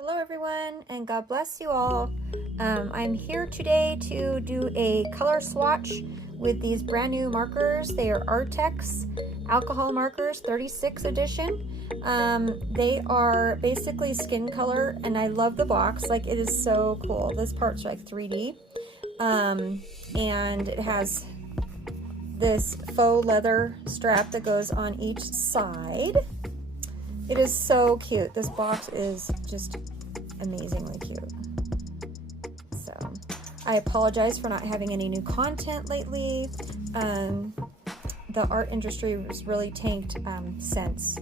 Hello everyone, and God bless you all. I'm here today to do a color swatch with these brand new markers. They are Arrtx alcohol markers, 36 edition. They are basically skin color, and I love the box. Like, it is so cool. This part's like 3D, and it has this faux leather strap that goes on each side. It is so cute. This box is just amazingly cute. So I apologize for not having any new content lately. The art industry was really tanked since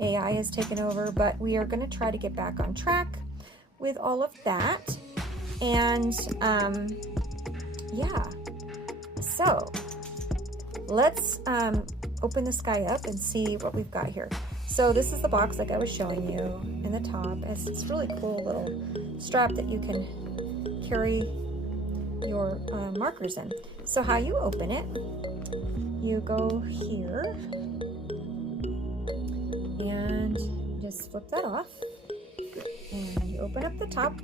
AI has taken over, but we are going to try to get back on track with all of that. And yeah, so let's open this guy up and see what we've got here. So this is the box like I was showing you in the top. It's this really cool little strap that you can carry your markers in. So how you open it, you go here and just flip that off, and you open up the top,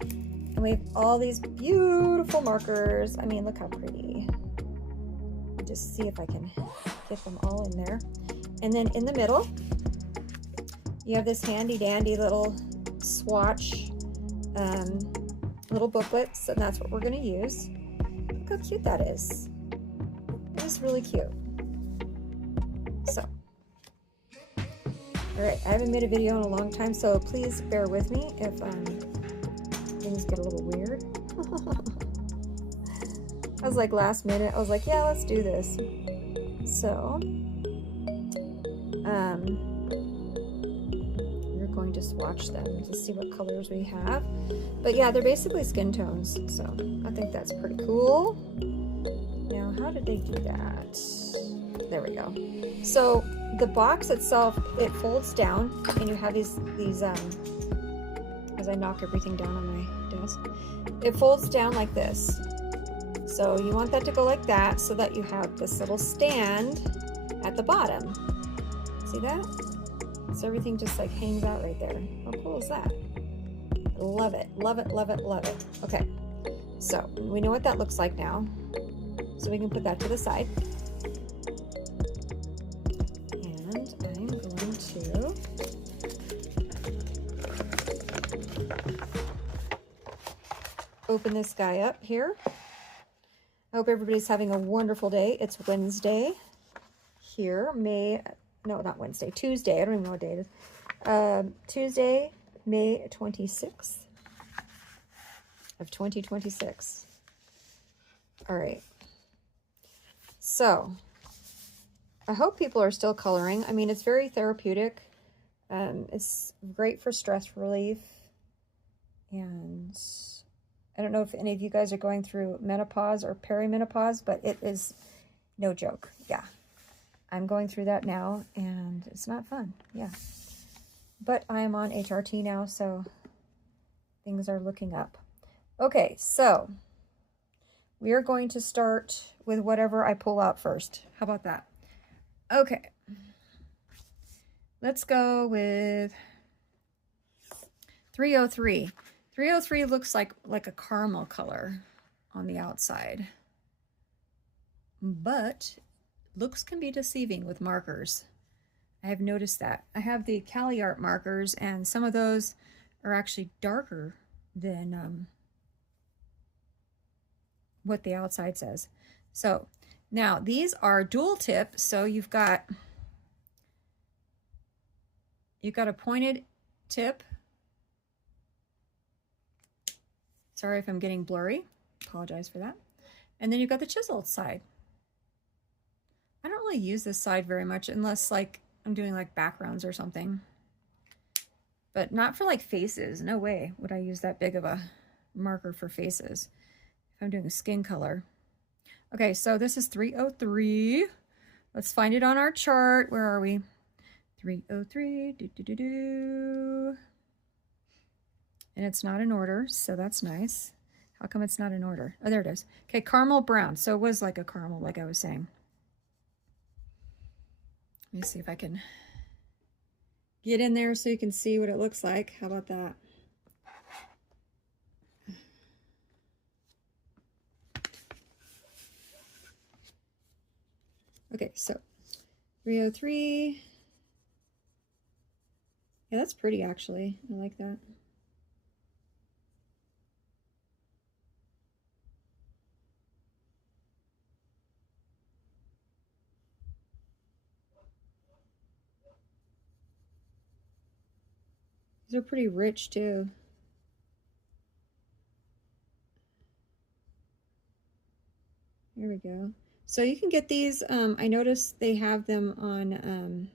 and we have all these beautiful markers. I mean, look how pretty. Just see if I can get them all in there. And then in the middle, you have this handy dandy little swatch little booklets, and that's what we're going to use. Look how cute that is. It is really cute. So, all right, I haven't made a video in a long time, so please bear with me if things get a little weird. I was like last minute, I was like, yeah, let's do this. So, we're going to swatch them to see what colors we have. But yeah, they're basically skin tones, so I think that's pretty cool. Now, how did they do that? There we go. So the box itself, it folds down, and you have these as I knock everything down on my desk, it folds down like this. So you want that to go like that, so that you have this little stand at the bottom. See that? So everything just like hangs out right there. How cool is that? Love it, love it, love it, love it. Okay, so we know what that looks like now. So we can put that to the side. And I'm going to open this guy up here. I hope everybody's having a wonderful day. It's Wednesday here, not Wednesday, Tuesday. I don't even know what day it is. Tuesday, May 26th of 2026. All right. So I hope people are still coloring. I mean, it's very therapeutic. It's great for stress relief. And I don't know if any of you guys are going through menopause or perimenopause, but it is no joke. Yeah. I'm going through that now, and it's not fun. Yeah. But I am on HRT now, so things are looking up. Okay, so we are going to start with whatever I pull out first. How about that? Okay. Let's go with 303. 303 looks like a caramel color on the outside, but looks can be deceiving with markers. I have noticed that. I have the Cali Art markers, and some of those are actually darker than what the outside says. So now these are dual tip, so you've got a pointed tip. Sorry if I'm getting blurry. Apologize for that. And then you've got the chiseled side. I don't really use this side very much unless like I'm doing like backgrounds or something. But not for like faces. No way would I use that big of a marker for faces if I'm doing a skin color. Okay, so this is 303. Let's find it on our chart. Where are we? 303. And it's not in order, so that's nice. How come it's not in order? Oh, there it is. Okay, caramel brown. So it was like a caramel, like I was saying. Let me see if I can get in there so you can see what it looks like. How about that? Okay, so 303. Yeah, that's pretty actually. I like that. These are pretty rich too. There we go. So you can get these. I noticed they have them on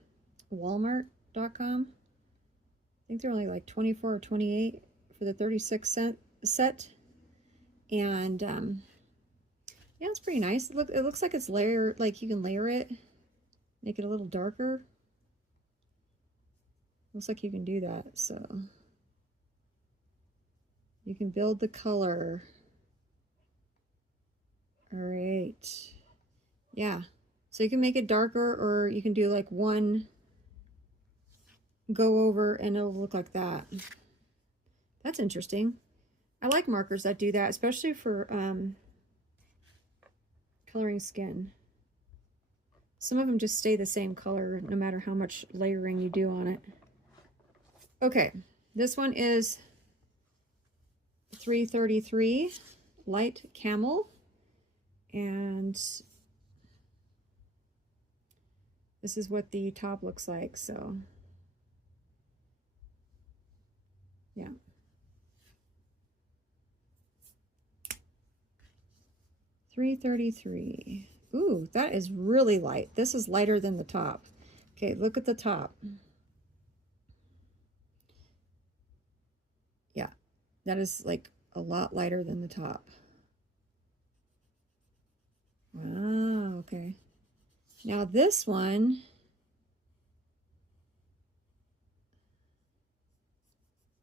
Walmart.com. I think they're only like 24 or 28 for the 36-cent set. And yeah, it's pretty nice. It looks like it's layered, like you can layer it, make it a little darker. Looks like you can do that. So you can build the color. All right. Yeah. So you can make it darker, or you can do like one go over and it'll look like that. That's interesting. I like markers that do that, especially for coloring skin. Some of them just stay the same color no matter how much layering you do on it. Okay, this one is 333 light camel, and this is what the top looks like. So yeah. $333. Ooh, that is really light. This is lighter than the top. Okay, look at the top. Yeah, that is like a lot lighter than the top. Wow, okay. Now this one,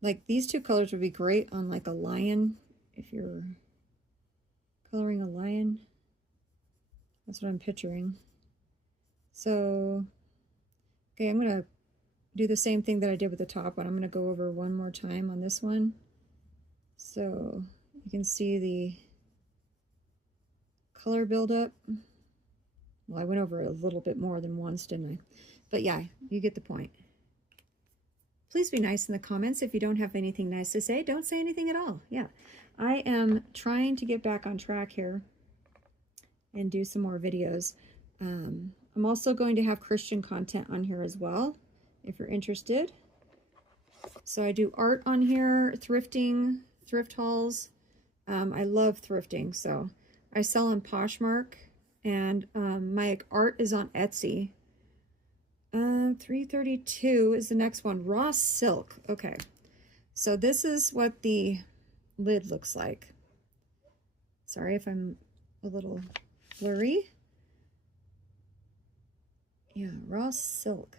like these two colors would be great on like a lion, if you're coloring a lion. That's what I'm picturing. So, okay, I'm gonna do the same thing that I did with the top one. I'm gonna go over one more time on this one. So you can see the color buildup. Well, I went over a little bit more than once, didn't I? But yeah, you get the point. Please be nice in the comments. If you don't have anything nice to say, don't say anything at all. Yeah, I am trying to get back on track here and do some more videos. I'm also going to have Christian content on here as well, if you're interested. So I do art on here, thrifting, thrift hauls. I love thrifting, so I sell on Poshmark, and my art is on Etsy. 332 is the next one, raw silk. Okay, so this is what the lid looks like. Sorry if I'm a little blurry. Yeah, raw silk.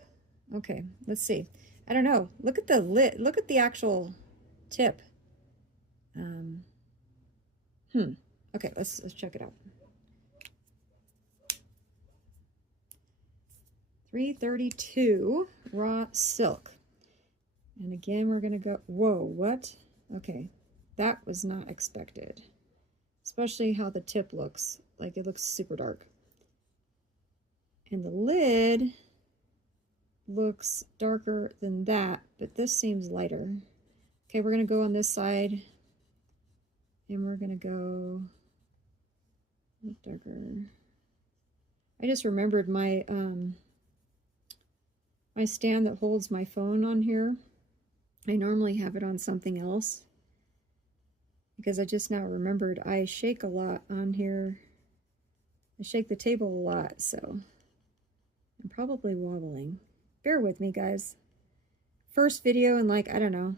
Okay, let's see. I don't know. Look at the lid. Look at the actual tip. Okay, let's check it out. 332 raw silk. And again, we're gonna go, whoa, what? Okay, that was not expected. Especially how the tip looks. Like it looks super dark. And the lid looks darker than that, but this seems lighter. Okay, we're gonna go on this side, and we're gonna go darker. I just remembered my my stand that holds my phone on here. I normally have it on something else because I just now remembered I shake a lot on here. I shake the table a lot, so I'm probably wobbling. Bear with me, guys. First video in like, I don't know,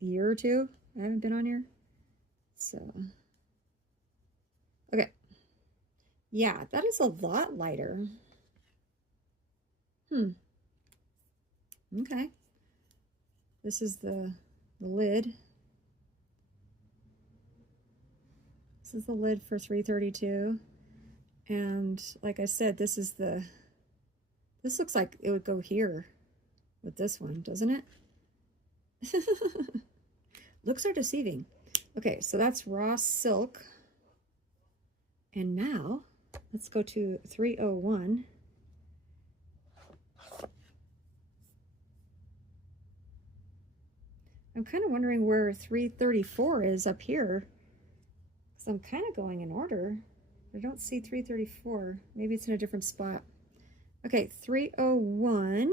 a year or two. I haven't been on here. So, okay. Yeah, that is a lot lighter. Okay. This is the lid. This is the lid for 332. And like I said, this looks like it would go here with this one, doesn't it? Looks are deceiving. Okay, so that's raw silk. And now let's go to 301. I'm kind of wondering where 334 is up here. Because I'm kind of going in order. I don't see 334. Maybe it's in a different spot. Okay, 301.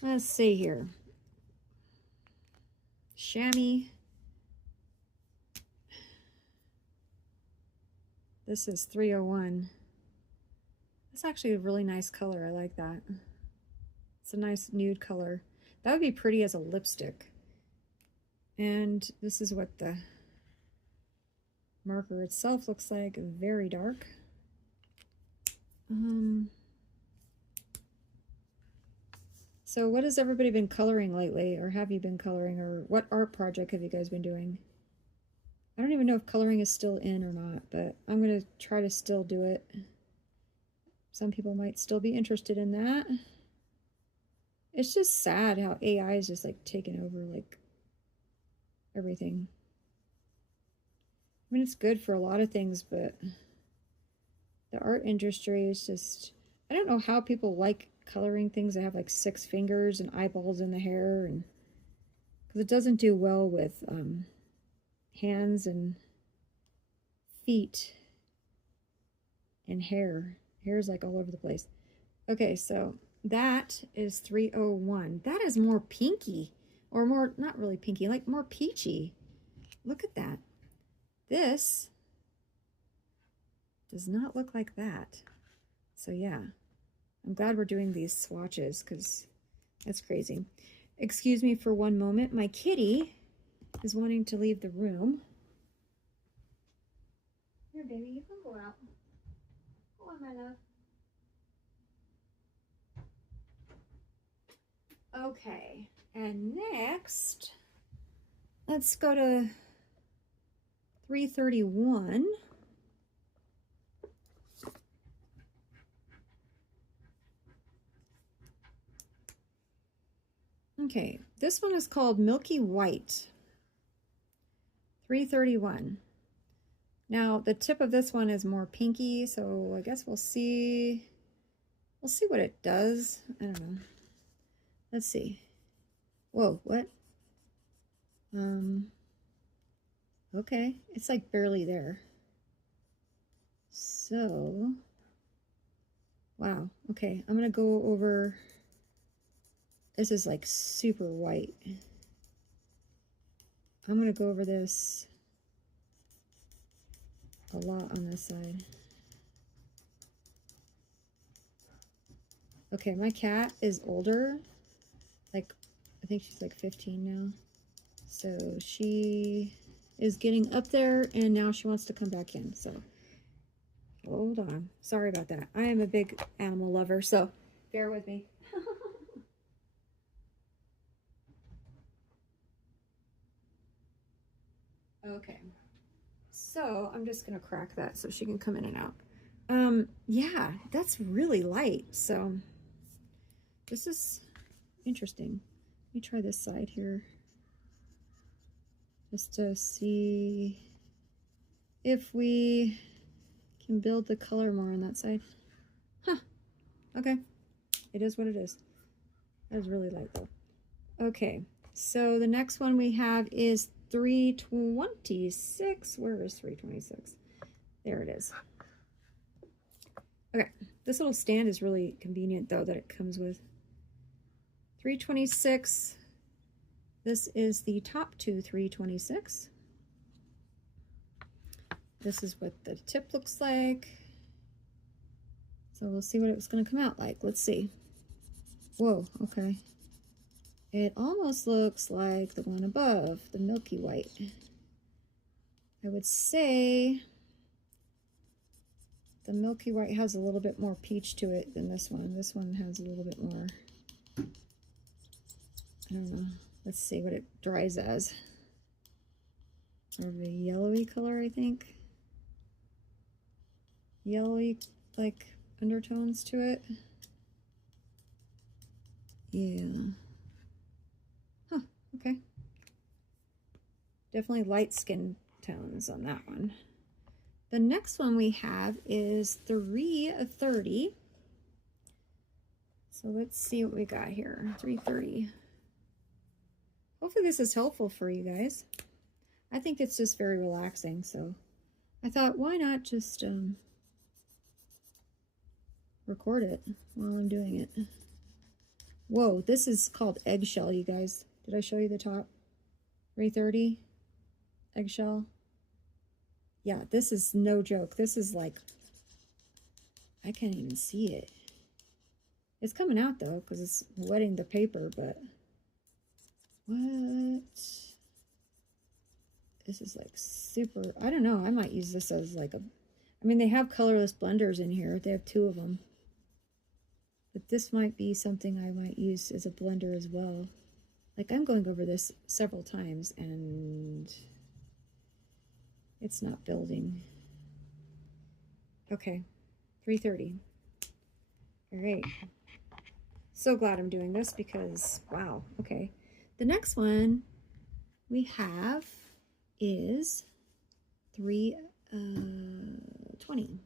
Let's see here. Chamois. This is 301. That's actually a really nice color. I like that. It's a nice nude color. That would be pretty as a lipstick. And this is what the marker itself looks like. Very dark. So what has everybody been coloring lately? Or have you been coloring? Or what art project have you guys been doing? I don't even know if coloring is still in or not, but I'm going to try to still do it. Some people might still be interested in that. It's just sad how AI is just like taking over like everything. I mean, it's good for a lot of things, but the art industry is just, I don't know how people like coloring things that have like 6 fingers and eyeballs in the hair, and because it doesn't do well with hands and feet and hair. Hair's like all over the place. Okay, so that is 301. That is more pinky, or more, not really pinky, like more peachy. Look at that. This does not look like that. So yeah, I'm glad we're doing these swatches because that's crazy. Excuse me for one moment. My kitty is wanting to leave the room. Here, baby, you can go out. Go on, my love. Okay, and next, let's go to 331. Okay, this one is called Milky White. 331. Now, the tip of this one is more pinky, so I guess we'll see. We'll see what it does. I don't know. Let's see. Whoa, what? Okay, it's like barely there. So, wow. Okay, I'm gonna go over. This is like super white. I'm gonna go over this a lot on this side. Okay, my cat is older. Like, I think she's like 15 now. So she is getting up there and now she wants to come back in. So hold on. Sorry about that. I am a big animal lover, so bear with me. Okay. So I'm just going to crack that so she can come in and out. Yeah, that's really light. So this is interesting. Let me try this side here just to see if we can build the color more on that side. Huh. Okay. It is what it is. That is really light though. Okay. So the next one we have is 326. Where is 326? There it is. Okay. This little stand is really convenient though that it comes with. 326. This is the top to 326. This is what the tip looks like. So we'll see what it's going to come out like. Let's see. Whoa, okay. It almost looks like the one above, the Milky White. I would say the Milky White has a little bit more peach to it than this one. This one has a little bit more, I don't know. Let's see what it dries as. More of a yellowy color, I think. Yellowy, like, undertones to it. Yeah. Huh, okay. Definitely light skin tones on that one. The next one we have is 330. So let's see what we got here. 330. Hopefully this is helpful for you guys. I think it's just very relaxing, so I thought, why not just record it while I'm doing it. Whoa, this is called eggshell, you guys. Did I show you the top? 330 eggshell. Yeah, this is no joke. This is like, I can't even see it. It's coming out though, because it's wetting the paper, but what? This is like super, I don't know. I might use this as like a, I mean, they have colorless blenders in here. They have 2 of them. But this might be something I might use as a blender as well. Like, I'm going over this several times and it's not building. Okay, 330. All right. So glad I'm doing this because, wow, okay. The next one we have is 320.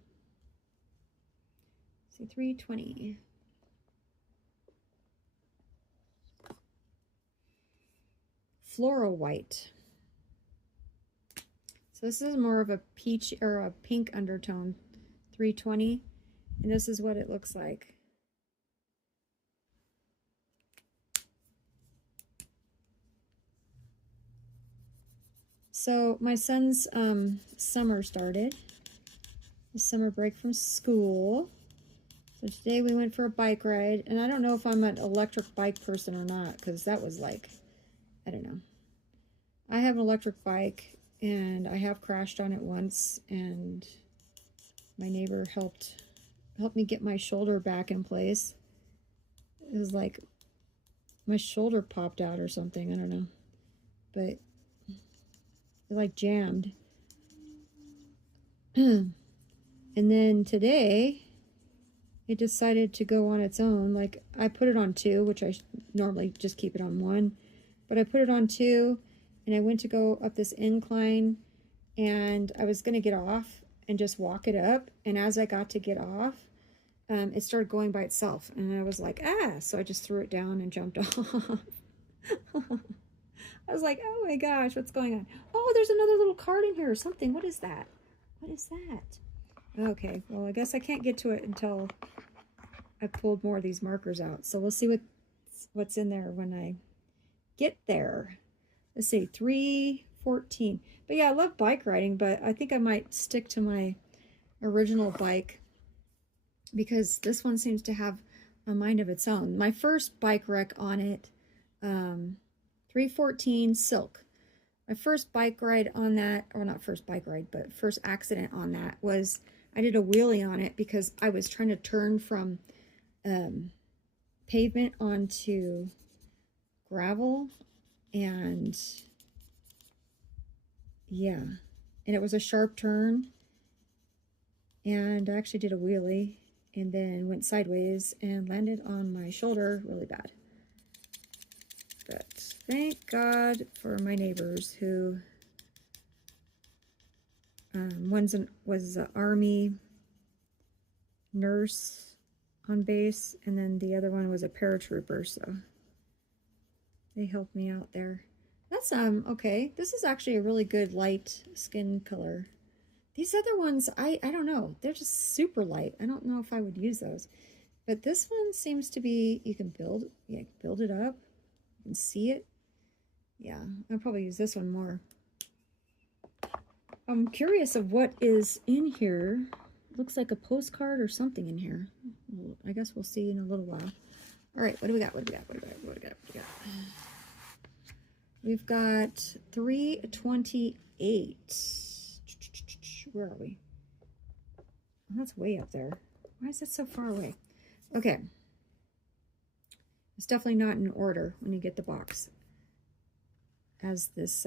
See, 320. Floral white. So this is more of a peach or a pink undertone. 320, and this is what it looks like. So my son's summer started, the summer break from school. So today we went for a bike ride, and I don't know if I'm an electric bike person or not, because that was like, I don't know. I have an electric bike, and I have crashed on it once, and my neighbor helped me get my shoulder back in place. It was like my shoulder popped out or something, I don't know. But it like jammed. And then today it decided to go on its own. Like, I put it on 2, which I normally just keep it on 1, but I put it on 2, and I went to go up this incline, and I was going to get off and just walk it up, and as I got to get off, it started going by itself, and I was like, ah, so I just threw it down and jumped off. I was like, oh my gosh, what's going on? Oh, there's another little card in here or something. What is that? What is that? Okay, well, I guess I can't get to it until I pulled more of these markers out. So we'll see what's in there when I get there. Let's see, 314. But yeah, I love bike riding, but I think I might stick to my original bike because this one seems to have a mind of its own. My first bike wreck on it, 314 Silk. My first bike ride on that, or not first bike ride, but first accident on that was I did a wheelie on it because I was trying to turn from pavement onto gravel, and yeah, and it was a sharp turn, and I actually did a wheelie and then went sideways and landed on my shoulder really bad. But thank God for my neighbors who, one was an Army nurse on base, and then the other one was a paratrooper, so they helped me out there. That's, okay. This is actually a really good light skin color. These other ones, I don't know. They're just super light. I don't know if I would use those. But this one seems to be, you can build it up. You can see it. Yeah, I'll probably use this one more. I'm curious of what is in here. It looks like a postcard or something in here. Well, I guess we'll see in a little while. All right, what do we got? What do we got? What do we got? What do we got? What do we got? We've got 328. Where are we? Oh, that's way up there. Why is it so far away? Okay. It's definitely not in order when you get the box as this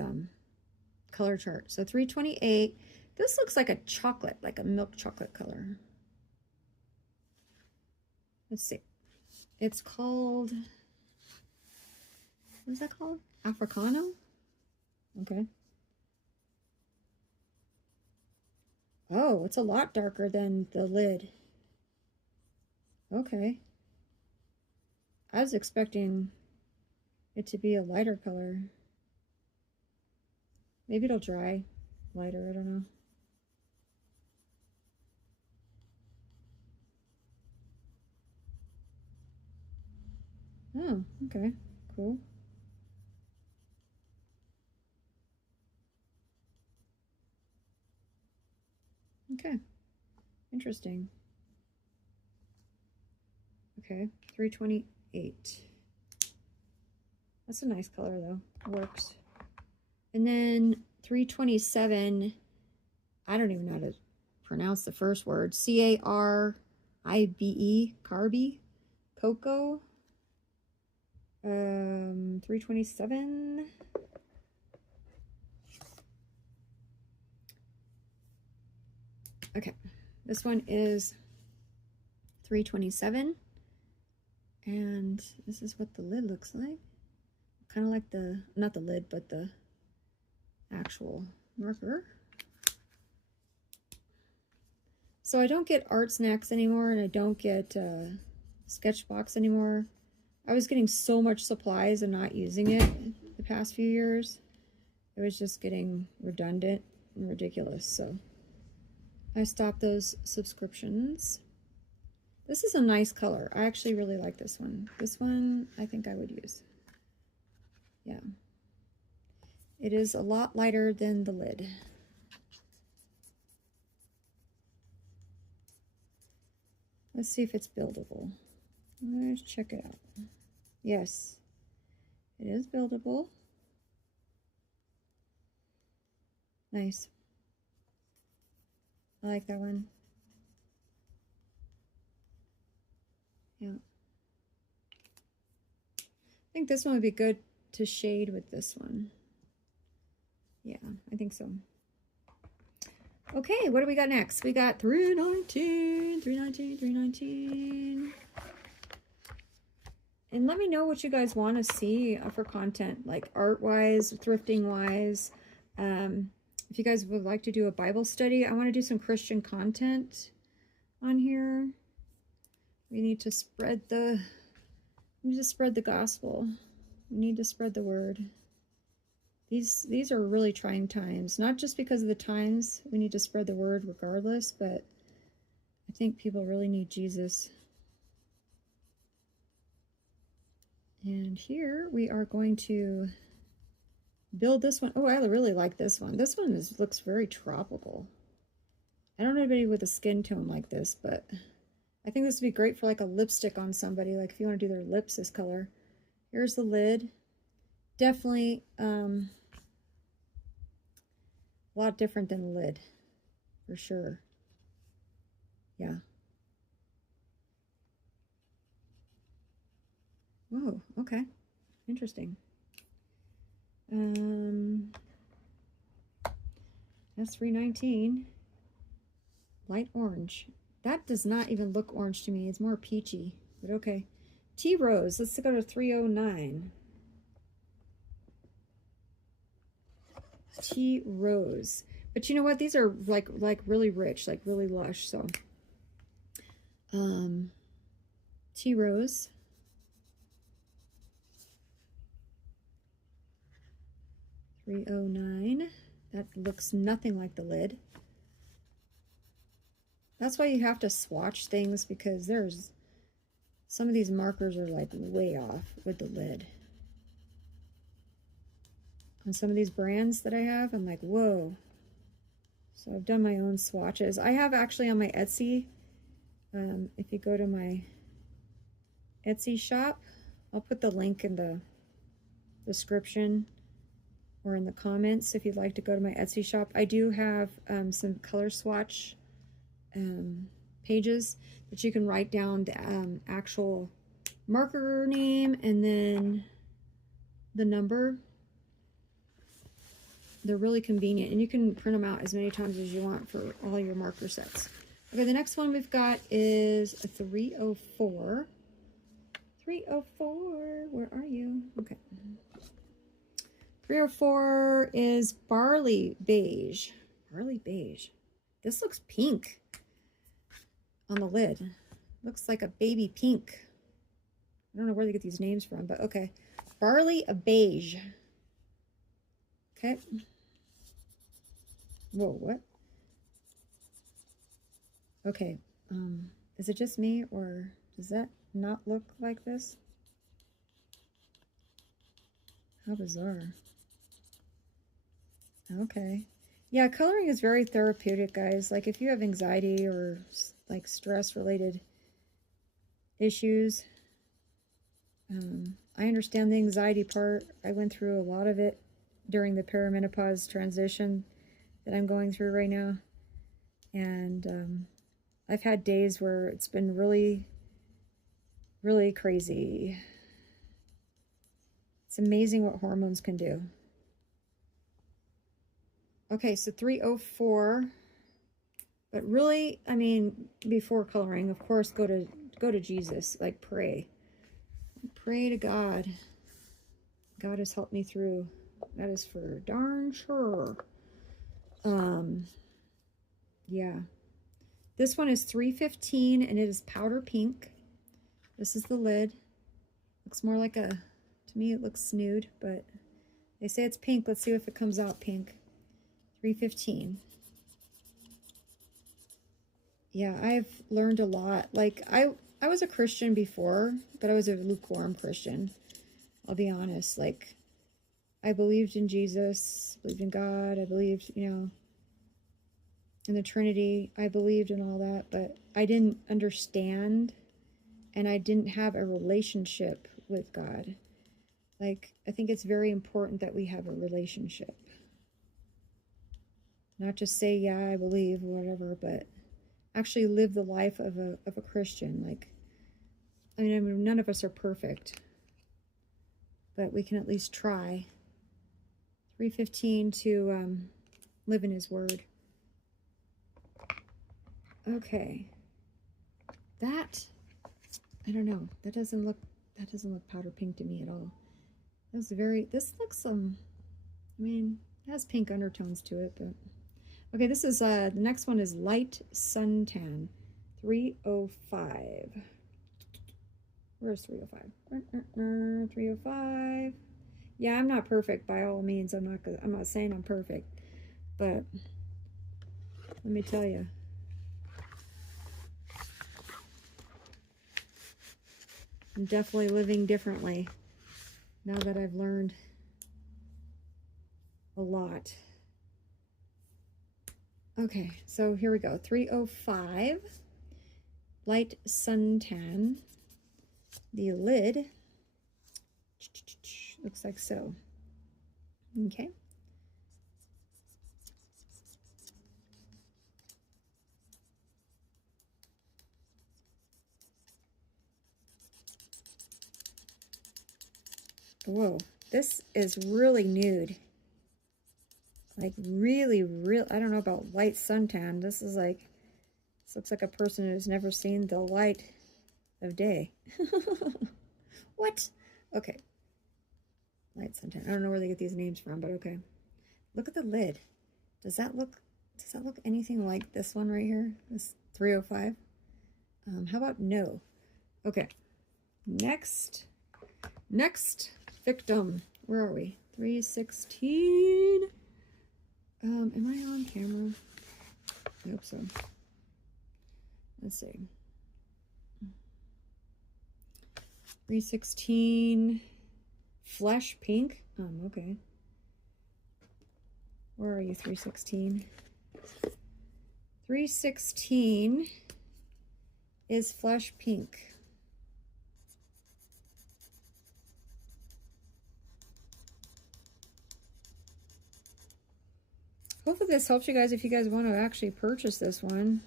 color chart. So 328. This looks like a chocolate, like a milk chocolate color. Let's see. It's called, what is that called? Africano? Okay. Oh, it's a lot darker than the lid. Okay. I was expecting it to be a lighter color. Maybe it'll dry lighter, I don't know. Oh, okay, cool. Okay, interesting. Okay, 328. That's a nice color though, works. And then 327, I don't even know how to pronounce the first word. C-A-R-I-B-E, Carby, Cocoa. 327. Okay, this one is 327. And this is what the lid looks like. Kind of like the, not the lid, but the actual marker. So I don't get Arrtx anymore, and I don't get Sketchbox anymore. I was getting so much supplies and not using it the past few years. It was just getting redundant and ridiculous. So I stopped those subscriptions. This is a nice color. I actually really like this one. This one I think I would use. Yeah. It is a lot lighter than the lid. Let's see if it's buildable. Let's check it out. Yes, it is buildable. Nice. I like that one. Yeah. I think this one would be good to shade with this one. Yeah, I think so. Okay, what do we got next? We got 319, 319, 319. And let me know what you guys want to see for content, like art-wise, thrifting-wise. If you guys would like to do a Bible study, I want to do some Christian content on here. We need to spread the gospel. We need to spread the word. These are really trying times, not just because of the times. We need to spread the word regardless, but I think people really need Jesus. And here we are going to build this one. Oh, I really like this one. This one looks very tropical. I don't know anybody with a skin tone like this, but I think this would be great for like a lipstick on somebody, like if you want to do their lips this color. Here's the lid. Definitely a lot different than the lid, for sure. Yeah. Whoa, okay. Interesting. That's 319. Light orange. That does not even look orange to me. It's more peachy, but okay. Tea Rose. Let's go to 309. Tea Rose. But you know what? These are like really rich, like really lush. So, Tea Rose. 309. That looks nothing like the lid. That's why you have to swatch things, because there's some of these markers are like way off with the lid. On some of these brands that I have, I'm like, whoa. So I've done my own swatches. I have actually on my Etsy, if you go to my Etsy shop, I'll put the link in the description or in the comments if you'd like to go to my Etsy shop. I do have some color swatch pages that you can write down the actual marker name and then the number. They're really convenient, and you can print them out as many times as you want for all your marker sets. Okay, the next one we've got is a 304. 304, where are you? Okay. 304 is Barley Beige. Barley Beige. This looks pink on the lid. Looks like a baby pink. I don't know where they get these names from, but okay. Barley Beige. Okay. Whoa, what? Okay. Is it just me, or does that not look like this? How bizarre. Okay. Yeah, coloring is very therapeutic, guys. Like, if you have anxiety or, like, stress-related issues, I understand the anxiety part. I went through a lot of it during the perimenopause transition that I'm going through right now. And I've had days where it's been really, really crazy. It's amazing what hormones can do. Okay, so 304. But really, I mean, before coloring, of course, go to Jesus. Like, pray. Pray to God. God has helped me through. That is for darn sure. Yeah. This one is 315 and it is powder pink. This is the lid. Looks more like a, to me it looks nude, but they say it's pink. Let's see if it comes out pink. 315. Yeah, I've learned a lot. Like, I was a Christian before, but I was a lukewarm Christian. I'll be honest. Like, I believed in Jesus, believed in God. I believed, you know, in the Trinity. I believed in all that, but I didn't understand, and I didn't have a relationship with God. Like, I think it's very important that we have a relationship. Not just say, yeah, I believe, or whatever, but actually live the life of a Christian. Like, I mean, none of us are perfect, but we can at least try. 315 to live in his word. Okay. That, I don't know. That doesn't look powder pink to me at all. This looks, I mean, it has pink undertones to it, but. Okay, this is, the next one is Light Suntan, 305. Where's 305? 305. Yeah, I'm not perfect by all means. I'm not saying I'm perfect, but let me tell you. I'm definitely living differently now that I've learned a lot. Okay, so here we go. 305, Light Suntan. The lid looks like so. Okay. Whoa, this is really nude. Like, really, I don't know about light suntan. This is like, this looks like a person who's never seen the light of day. What? Okay. Light suntan. I don't know where they get these names from, but okay. Look at the lid. Does that look anything like this one right here? This 305? How about no? Okay. Next victim. Where are we? 316. Am I on camera? I hope so. Let's see. 316. Flesh pink. Okay. Where are you, 316? 316 is flesh pink. Hopefully this helps you guys if you guys want to actually purchase this one.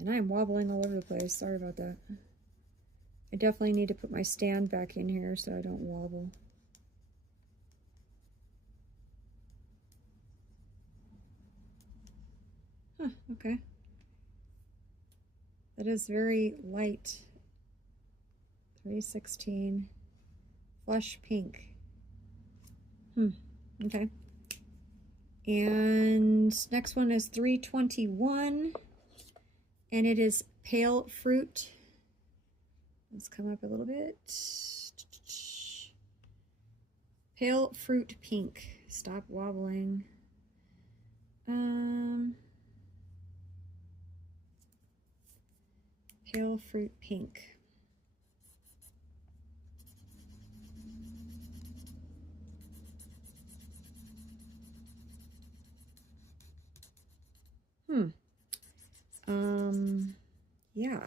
And I'm wobbling all over the place. Sorry about that. I definitely need to put my stand back in here so I don't wobble. Huh, okay. That is very light. 316. Flesh pink. Okay. And next one is 321. And it is pale fruit. Let's come up a little bit. Pale fruit pink. Stop wobbling. Pale fruit pink. Yeah.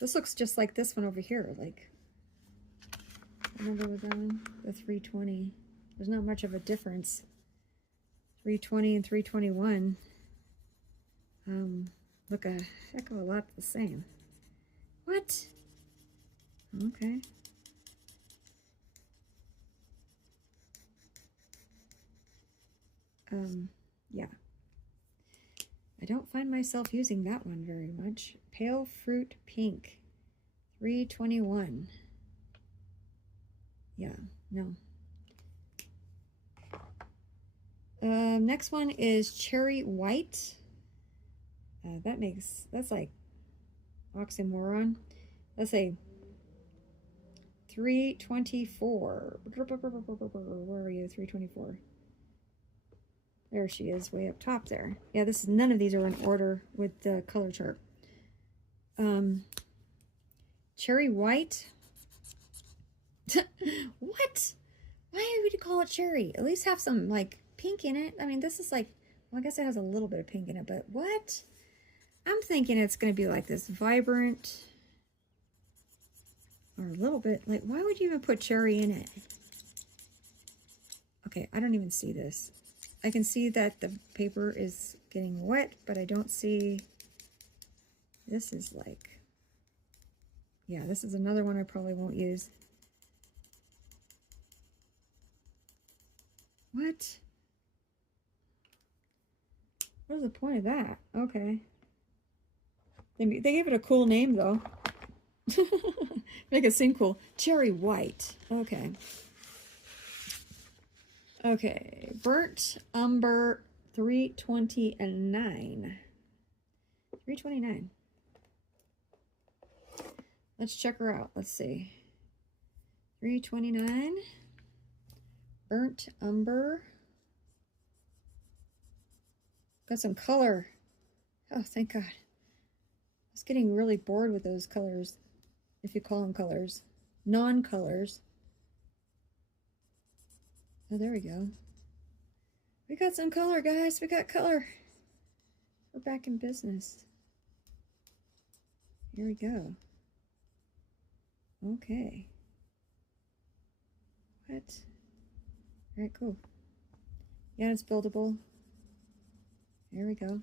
This looks just like this one over here. Like, remember with that one? The 320. There's not much of a difference. 320 and 321 look a heck of a lot the same. What? Okay. Yeah. I don't find myself using that one very much. Pale fruit pink. 321. Yeah, no. Next one is cherry white. That's like oxymoron. Let's say 324. Where are you? 324. There she is, way up top there. Yeah, none of these are in order with the color chart. Cherry white. What? Why would you call it cherry? At least have some like pink in it. I mean, this is like, well, I guess it has a little bit of pink in it, but what? I'm thinking it's going to be like this vibrant, or a little bit, like, why would you even put cherry in it? Okay, I don't even see this. I can see that the paper is getting wet, but I don't see, this is like, yeah, this is another one I probably won't use. What? What is the point of that? Okay. They gave it a cool name, though. Make it seem cool. Cherry white. Okay. Okay. Burnt umber 329. 329. Let's check her out. Let's see. 329. Burnt umber. Got some color. Oh, thank God. I was getting really bored with those colors, if you call them colors. Non-colors. Oh, there we go. We got some color, guys. We got color. We're back in business. Here we go. Okay. What? All right, cool. Yeah, it's buildable. There we go.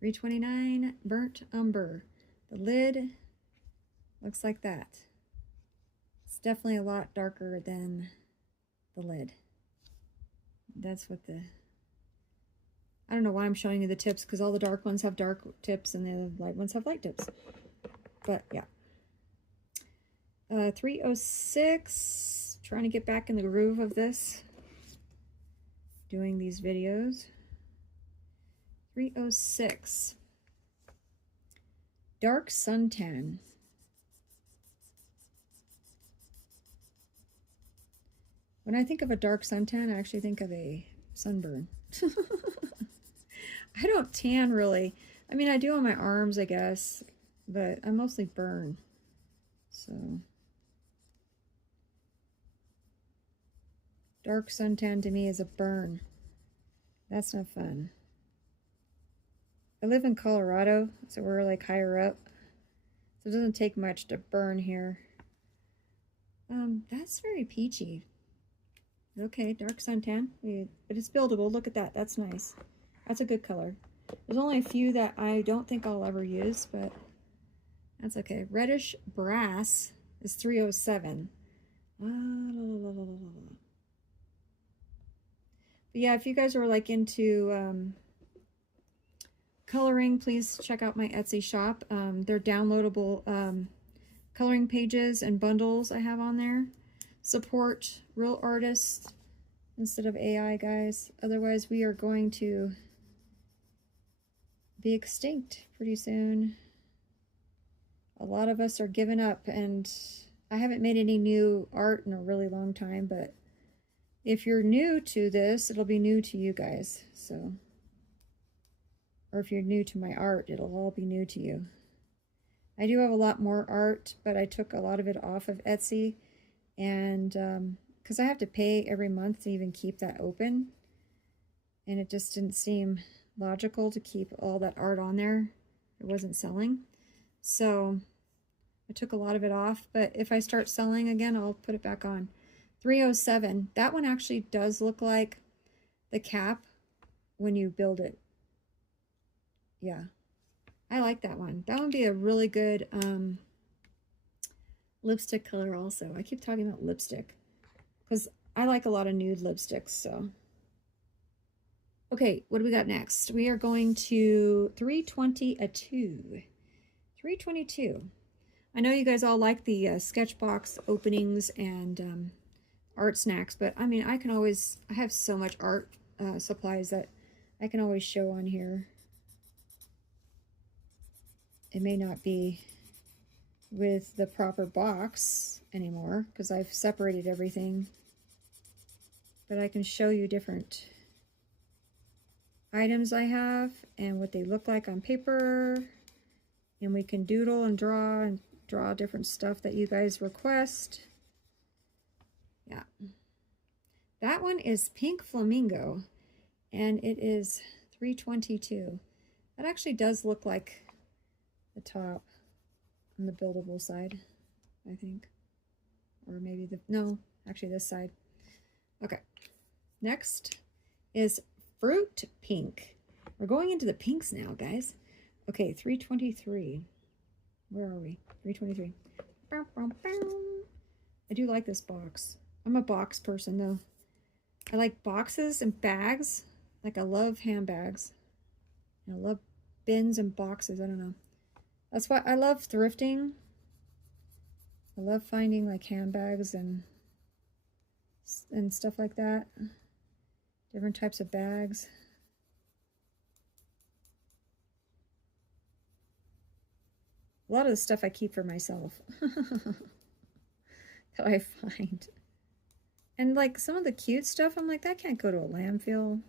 329 burnt umber. The lid looks like that. It's definitely a lot darker than the lid. That's what the, I don't know why I'm showing you the tips, because all the dark ones have dark tips and the light ones have light tips. But yeah. 306, trying to get back in the groove of this, doing these videos. 306, dark suntan. When I think of a dark suntan, I actually think of a sunburn. I don't tan really. I mean, I do on my arms, I guess, but I mostly burn. So dark suntan to me is a burn. That's no fun. I live in Colorado, so we're like higher up. So it doesn't take much to burn here. That's very peachy. Okay, dark suntan. But it's buildable. Look at that. That's nice. That's a good color. There's only a few that I don't think I'll ever use, but that's okay. Reddish brass is 307. But yeah, if you guys are like into coloring, please check out my Etsy shop. They're downloadable coloring pages and bundles I have on there. Support real artists instead of AI, guys. Otherwise, we are going to be extinct pretty soon. a lot of us are giving up, and I haven't made any new art in a really long time, but if you're new to this, it'll be new to you guys. So, or if you're new to my art, it'll all be new to you. I do have a lot more art, but I took a lot of it off of Etsy, and because I have to pay every month to even keep that open, and it just didn't seem logical to keep all that art on there. It wasn't selling. So I took a lot of it off, but if I start selling again, I'll put it back on. 307. That one actually does look like the cap when you build it. Yeah, I like that one. That would be a really good lipstick color also. I keep talking about lipstick because I like a lot of nude lipsticks. So, okay, what do we got next? We are going to 320 a 2. 322. I know you guys all like the Sketchbox openings and art snacks, but I mean, I have so much art supplies that I can always show on here. It may not be with the proper box anymore because I've separated everything, but I can show you different items I have and what they look like on paper, and we can doodle and draw different stuff that you guys request. Yeah, that one is Pink Flamingo, and it is 322. That actually does look like the top on the buildable side, I think, or maybe no, actually this side. Okay, next is Fruit Pink. We're going into the pinks now, guys. Okay, 323. Where are we? 323. I do like this box. I'm a box person though. I like boxes and bags. Like, I love handbags. And I love bins and boxes. I don't know. That's why I love thrifting. I love finding like handbags and stuff like that. Different types of bags. A lot of the stuff I keep for myself that I find. And like some of the cute stuff, I'm like, that can't go to a landfill.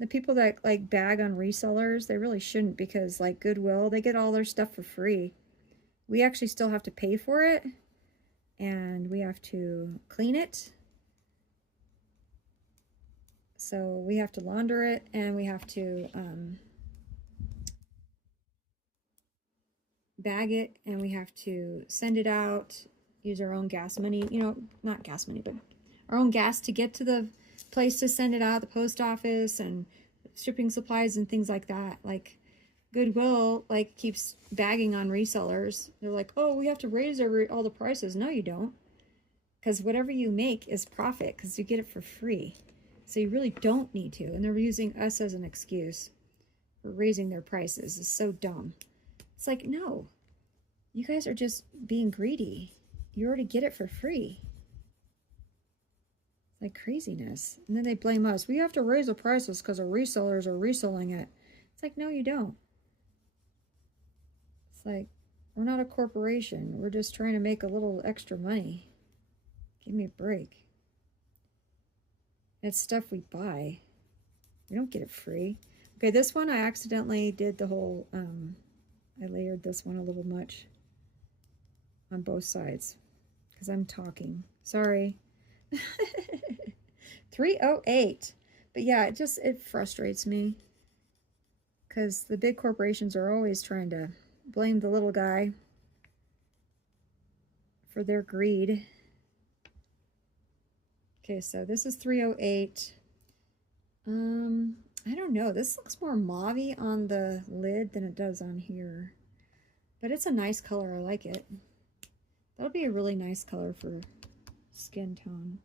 The people that like bag on resellers, they really shouldn't, because like Goodwill, they get all their stuff for free. We actually still have to pay for it, and we have to clean it. So we have to launder it, and we have to bag it, and we have to send it out, use our own gas money, you know, not gas money, but our own gas to get to the place to send it out, the post office, and shipping supplies and things like that. Like Goodwill like keeps bagging on resellers. They're like, oh, we have to raise all the prices. No, you don't, because whatever you make is profit, because you get it for free. So you really don't need to. And they're using us as an excuse for raising their prices. It's so dumb. It's like, no, you guys are just being greedy. You already get it for free. It's like craziness. And then they blame us. We have to raise the prices because our resellers are reselling it. It's like, no, you don't. It's like, we're not a corporation. We're just trying to make a little extra money. Give me a break. It's stuff we buy. We don't get it free. Okay, this one I accidentally did the whole, I layered this one a little much on both sides because I'm talking. Sorry. 308. But yeah, it frustrates me because the big corporations are always trying to blame the little guy for their greed. Okay, so this is 308. I don't know. This looks more mauve-y on the lid than it does on here. But it's a nice color. I like it. That'll be a really nice color for skin tone.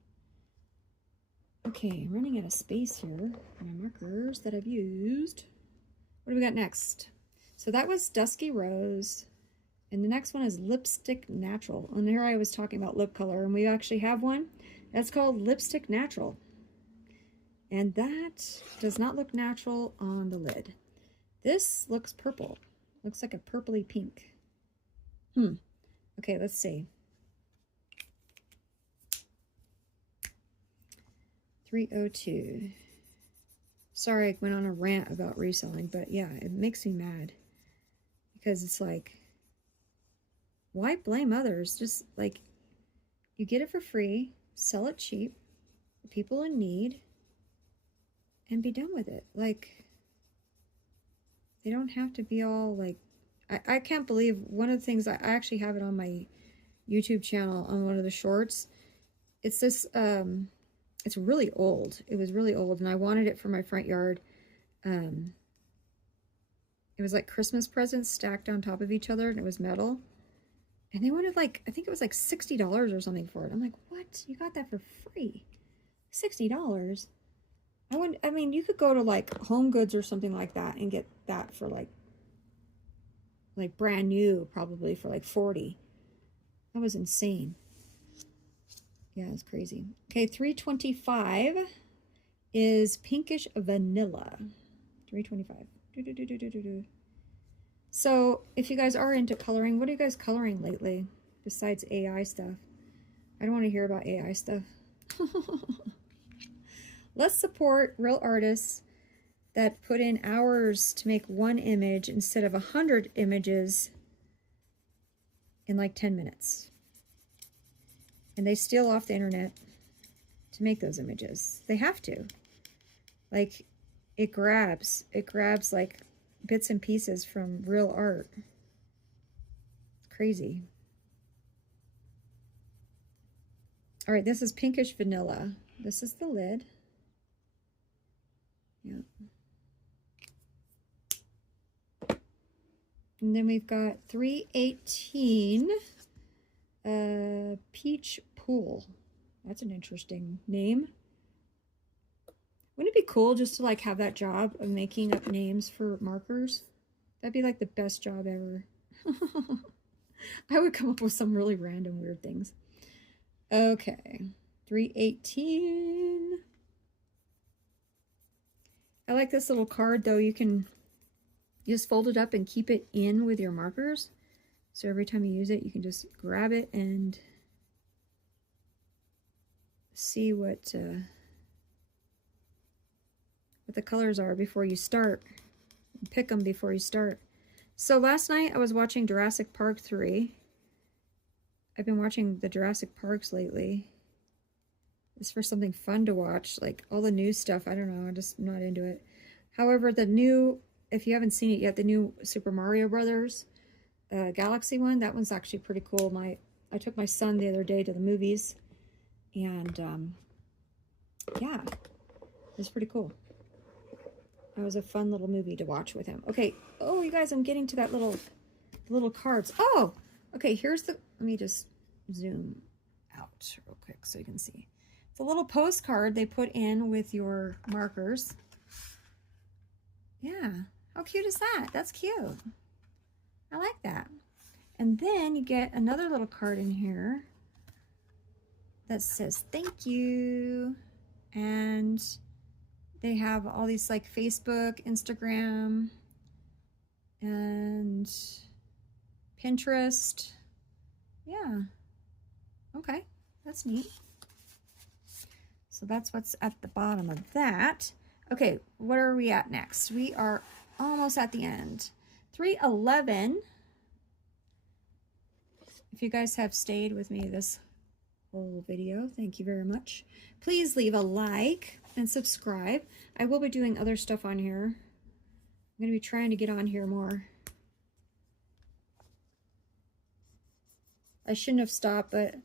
Okay, I'm running out of space here. My markers that I've used. What do we got next? So that was Dusky Rose. And the next one is Lipstick Natural. And here I was talking about lip color, and we actually have one that's called Lipstick Natural. And that does not look natural on the lid. This looks purple. Looks like a purpley pink. Okay, let's see. 302. Sorry I went on a rant about reselling, but yeah, it makes me mad. Because it's like, why blame others? Just like, you get it for free, sell it cheap, people in need, and be done with it. Like, they don't have to be all like, I can't believe one of the things, I actually have it on my YouTube channel on one of the shorts. It's this, it's really old. It was really old, and I wanted it for my front yard. It was like Christmas presents stacked on top of each other, and it was metal. And they wanted like, I think it was like $60 or something for it. I'm like, what? You got that for free? $60? I mean, you could go to like Home Goods or something like that and get that for like brand new, probably for like 40. That was insane. Yeah, it's crazy. Okay, 325 is pinkish vanilla. 325. So, if you guys are into coloring, what are you guys coloring lately besides AI stuff? I don't want to hear about AI stuff. Let's support real artists that put in hours to make one image instead of 100 images in like 10 minutes. And they steal off the internet to make those images. They have to. Like, it grabs like bits and pieces from real art. It's crazy. All right, this is pinkish vanilla. This is the lid. Yeah. And then we've got 318 Peach Pool. That's an interesting name. Wouldn't it be cool just to like have that job of making up names for markers? That'd be like the best job ever. I would come up with some really random weird things. Okay, 318. I like this little card though. You can just fold it up and keep it in with your markers. So every time you use it, you can just grab it and see what the colors are before you start. Pick them before you start. So last night I was watching Jurassic Park 3. I've been watching the Jurassic Parks lately. It's for something fun to watch. Like all the new stuff, I don't know, I'm just not into it. However, the new, if you haven't seen it yet, the new Super Mario Brothers Galaxy one, that one's actually pretty cool. I took my son the other day to the movies, and yeah, it was pretty cool. It was a fun little movie to watch with him. Okay, oh, you guys, I'm getting to that little cards. Oh, okay, here's the, let me just zoom out real quick so you can see. It's a little postcard they put in with your markers. Yeah, how cute is that? That's cute. I like that. And then you get another little card in here that says thank you. And they have all these like Facebook, Instagram, and Pinterest. Yeah. Okay, that's neat. So that's what's at the bottom of that. Okay, what are we at next? We are almost at the end. 311. If you guys have stayed with me this whole video, thank you very much. Please leave a like and subscribe. I will be doing other stuff on here. I'm going to be trying to get on here more. I shouldn't have stopped, but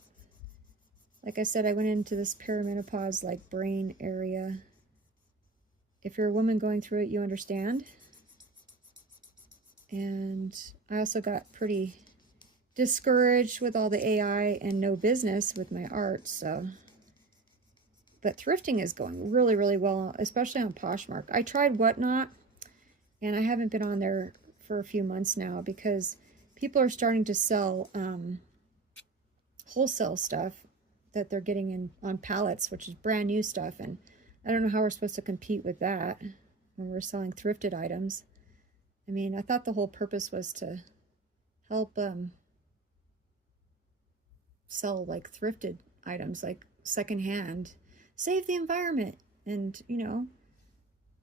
like I said, I went into this perimenopause like brain area. If you're a woman going through it, you understand. And I also got pretty discouraged with all the AI and no business with my art, so. But thrifting is going really, really well, especially on Poshmark. I tried Whatnot, and I haven't been on there for a few months now because people are starting to sell wholesale stuff that they're getting in on pallets, which is brand new stuff, and I don't know how we're supposed to compete with that when we're selling thrifted items. I mean, I thought the whole purpose was to help sell like thrifted items, like secondhand. Save the environment and, you know,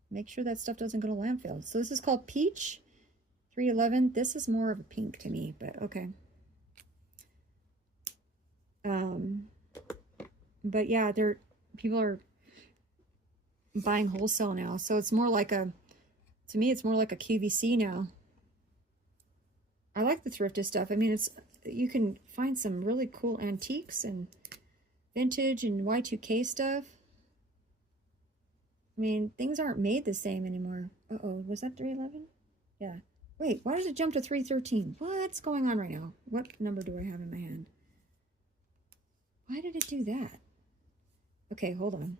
make sure that stuff doesn't go to landfill. So this is called Peach 311. This is more of a pink to me, but okay. But yeah, people are buying wholesale now. So it's more like to me, it's more like a QVC now. I like the thrifted stuff. I mean, you can find some really cool antiques and vintage and Y2K stuff. I mean, things aren't made the same anymore. Uh-oh, was that 311? Yeah. Wait, why did it jump to 313? What's going on right now? What number do I have in my hand? Why did it do that? Okay, hold on.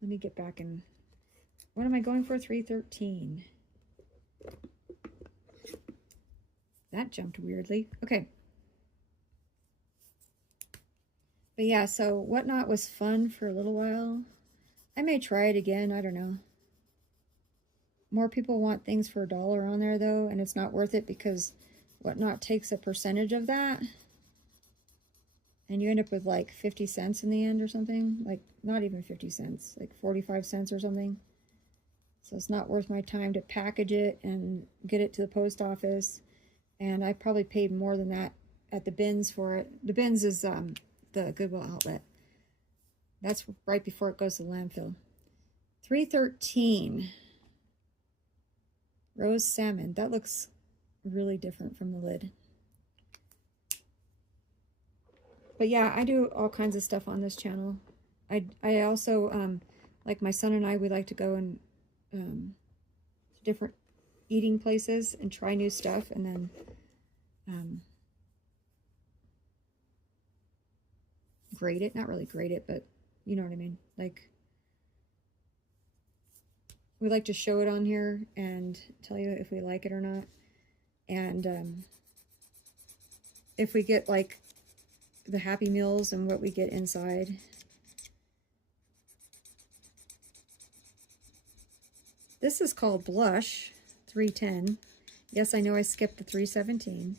Let me get back and... What am I going for? 313. That jumped weirdly. Okay. But yeah, so Whatnot was fun for a little while. I may try it again. I don't know. More people want things for $1 on there, though, and it's not worth it because Whatnot takes a percentage of that. And you end up with like 50 cents in the end or something. Like, not even 50 cents. Like 45 cents or something. So it's not worth my time to package it and get it to the post office. And I probably paid more than that at the bins for it. The bins is the Goodwill outlet. That's right before it goes to the landfill. 313. Rose salmon. That looks really different from the lid. But yeah, I do all kinds of stuff on this channel. I also, like my son and I, we like to go and different eating places and try new stuff, and then grade it. Not really grade it, but you know what I mean. Like, we like to show it on here and tell you if we like it or not. And if we get like the Happy Meals and what we get inside. This is called Blush 310. Yes, I know I skipped the 317.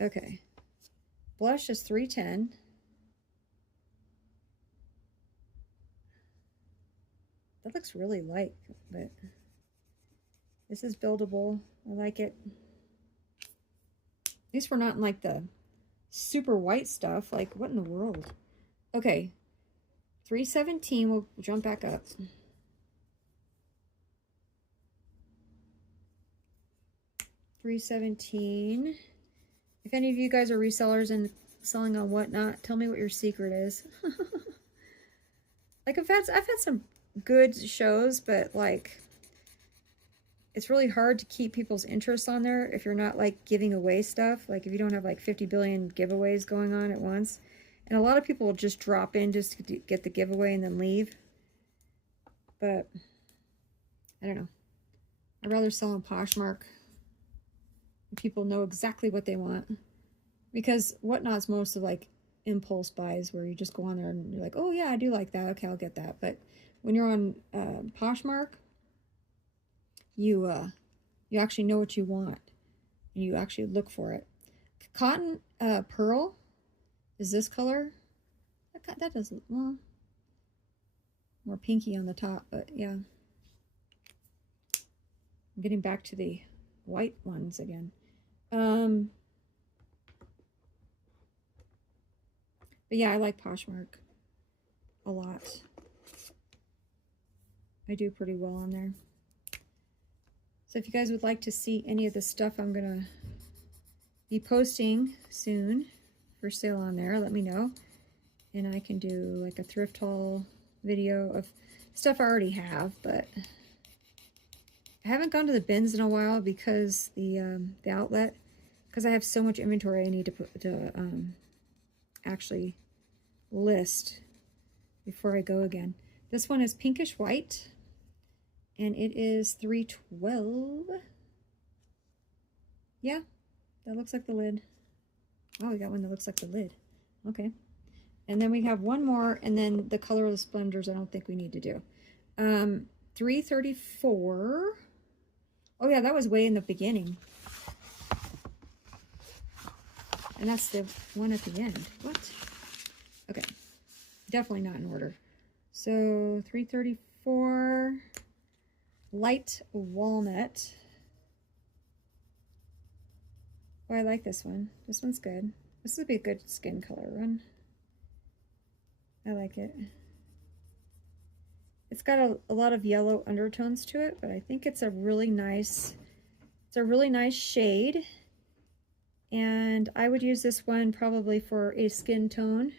Okay. Blush is 310. That looks really light, but this is buildable. I like it. At least we're not in like the super white stuff. Like, what in the world? Okay. 317, we'll jump back up. $317. If any of you guys are resellers and selling on Whatnot, tell me what your secret is. Like, I've had some good shows, but like, it's really hard to keep people's interest on there if you're not like giving away stuff. Like, if you don't have like 50 billion giveaways going on at once. And a lot of people will just drop in just to get the giveaway and then leave. But I don't know. I'd rather sell on Poshmark. People know exactly what they want. Because Whatnot's most of like impulse buys where you just go on there and you're like, oh yeah, I do like that. Okay, I'll get that. But when you're on Poshmark, you actually know what you want. And you actually look for it. Cotton Pearl is this color. That doesn't, well, more pinky on the top, but yeah. I'm getting back to the white ones again. But yeah, I like Poshmark a lot. I do pretty well on there. So if you guys would like to see any of the stuff I'm gonna be posting soon for sale on there, let me know. And I can do like a thrift haul video of stuff I already have, but I haven't gone to the bins in a while because the outlet, because I have so much inventory I need to actually list before I go again. This one is pinkish white, and it is $312. Yeah, that looks like the lid. Oh, we got one that looks like the lid. Okay. And then we have one more, and then the color of the splendors I don't think we need to do. $334. Oh yeah, that was way in the beginning. And that's the one at the end. What? Okay. Definitely not in order. So 334 light walnut. Oh, I like this one. This one's good. This would be a good skin color one. I like it. It's got a lot of yellow undertones to it, but I think it's a really nice shade. And I would use this one probably for a skin tone.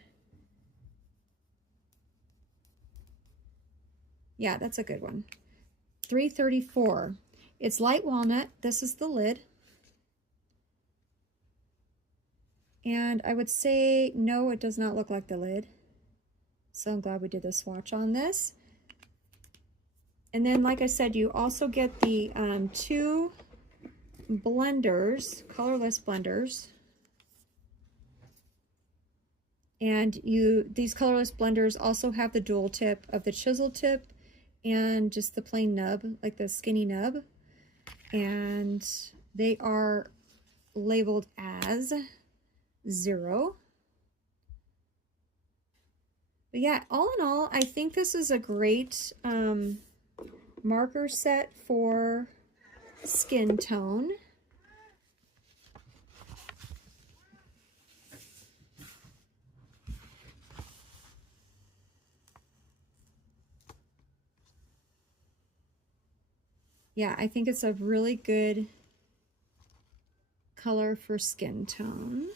Yeah, that's a good one. 334. It's light walnut. This is the lid. And I would say, no, it does not look like the lid. So I'm glad we did the swatch on this. And then, like I said, you also get the 2 blenders, colorless blenders. And these colorless blenders also have the dual tip of the chisel tip and just the plain nub, like the skinny nub. And they are labeled as 0. But yeah, all in all, I think this is a great marker set for skin tone. Yeah, I think it's a really good color for skin tone.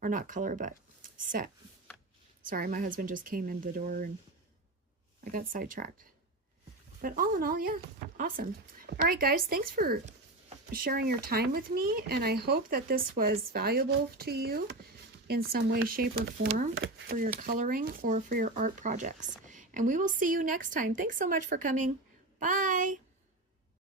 Or not color, but set. Sorry, my husband just came in the door and I got sidetracked. But all in all, yeah, awesome. All right, guys, thanks for sharing your time with me, and I hope that this was valuable to you in some way, shape, or form for your coloring or for your art projects. And we will see you next time. Thanks so much for coming. Bye.